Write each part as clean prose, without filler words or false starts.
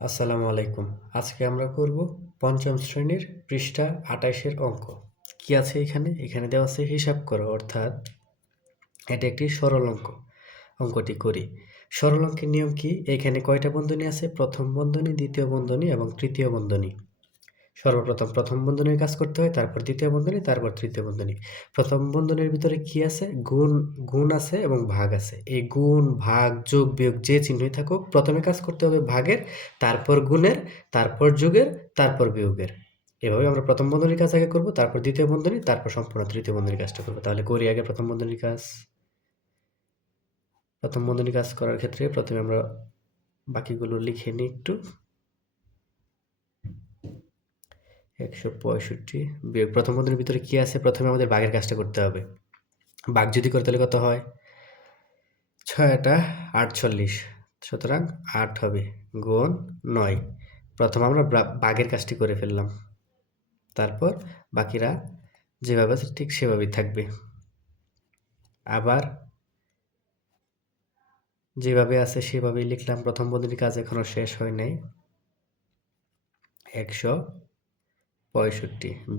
আসসালামু আলাইকুম। আজকে আমরা করব পঞ্চম শ্রেণীর পৃষ্ঠা ২৮-এর অঙ্ক। কি আছে এখানে? এখানে দেওয়া আছে হিসাব করো, অর্থাৎ এটা একটি সরল অঙ্ক। অঙ্কটি করি। সরল অঙ্কের নিয়ম কি? এখানে কয়টা বন্ধনী আছে? প্রথম বন্ধনী, দ্বিতীয় বন্ধনী এবং তৃতীয় বন্ধনী। সর্বপ্রথম প্রথম বন্ধনীর কাজ করতে হয়, তারপর দ্বিতীয় বন্ধনী, তারপর তৃতীয় বন্ধনী। প্রথম বন্ধনীর ভিতরে কি আছে? গুণ আছে এবং ভাগ আছে। এই গুণ, ভাগ, যোগ, বিয়োগ যে চিহ্নই থাকুক, প্রথমে কাজ করতে হবে ভাগের, তারপর গুণের, তারপর যোগের, তারপর বিয়োগের। এভাবে আমরা প্রথম বন্ধনীর কাজ আগে করব, তারপর দ্বিতীয় বন্ধনী, তারপর সম্পূর্ণ তৃতীয় বন্ধনীর কাজটা করব। তাহলে করি আগে প্রথম বন্ধনীর কাজ। প্রথম বন্ধনীর কাজ করার ক্ষেত্রে প্রথমে আমরা বাকিগুলো লিখে নিই একটু। ১৬৫ বিয়োগ প্রথম বন্ধনীর ভিতরে কি আছে? প্রথমে আমাদের ভাগের কাজটা করতে হবে। ভাগ যদি করি তাহলে কত হয়? ৬ × ৪৮, সুতরাং ৮ হবে, গুণ ৯। প্রথম আমরা ভাগের কাজটি করে ফেললাম, তারপর বাকিরা যেভাবে আছে ঠিক সেভাবেই থাকবে। আবার যেভাবে আছে সেভাবেই লিখলাম। প্রথম বন্ধনীর কাজ এখনো শেষ হয় নাই। ১৬৫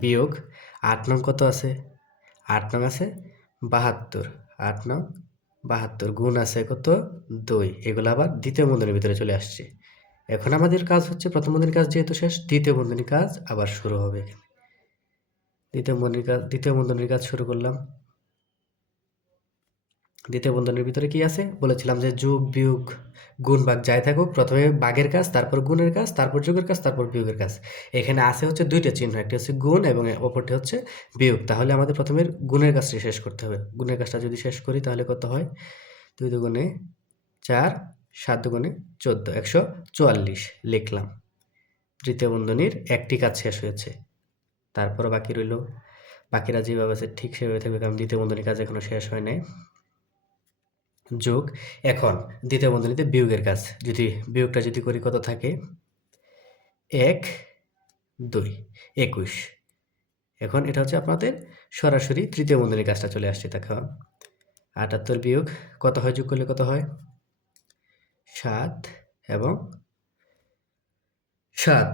বিয়োগ ৮ নং কত আছে? ৮ নং আছে ৭২। ৮ নং ৭২, গুণ আছে কত? ২। এগুলো আবার দ্বিতীয় বন্ধনীর ভিতরে চলে আসছে। এখন আমাদের কাজ হচ্ছে প্রথম বন্ধনীর কাজ যেহেতু শেষ, দ্বিতীয় বন্ধনীর কাজ আবার শুরু হবে এখানে। দ্বিতীয় বন্ধনীর কাজ শুরু করলাম। দ্বিতীয় বন্ধনীর ভিতরে কি আছে? বলেছিলাম যে যোগ, বিয়োগ, গুণ, ভাগ যাই থাকুক, প্রথমে ভাগের কাজ, তারপর গুণের কাজ, তারপর যোগের কাজ, তারপর বিয়োগের কাজ। এখানে আছে হচ্ছে দুইটা চিহ্ন, একটি হচ্ছে গুণ এবং অপরটি হচ্ছে বিয়োগ। তাহলে আমাদের প্রথমে গুণের কাজটি শেষ করতে হবে। গুণের কাজটা যদি শেষ করি তাহলে কত হয়? ২ দুগুণে ৪, ৭ দুগুণে ১৪, ১৪৪ লিখলাম। তৃতীয় বন্ধনীর একটি কাজ শেষ হয়েছে, তারপরও বাকি রইল। বাকিরা যেভাবে আছে ঠিক সেভাবে থাকবে, কারণ দ্বিতীয় বন্ধনীর কাজ এখনো শেষ হয় নাই। যোগ, এখন দ্বিতীয় বন্ধনীতে বিয়োগের কাজ। বিয়োগটা যদি করি কত থাকে? ১, ২, ২১। এখন এটা হচ্ছে আপনাদের সরাসরি তৃতীয় বন্ধনীর কাজটা চলে আসছে। দেখো ৭৮ বিয়োগ কত হয়? যোগ করলে কত হয়? ৭ এবং ৭,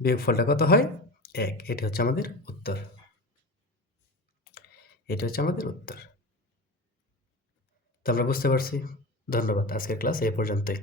বিয়োগফলটা কত হয়? ১। এটি হচ্ছে আমাদের উত্তর। এটা হচ্ছে আমাদের উত্তর। তো আমরা বুঝতে পারছি। ধন্যবাদ। আজকের ক্লাস এই পর্যন্তই।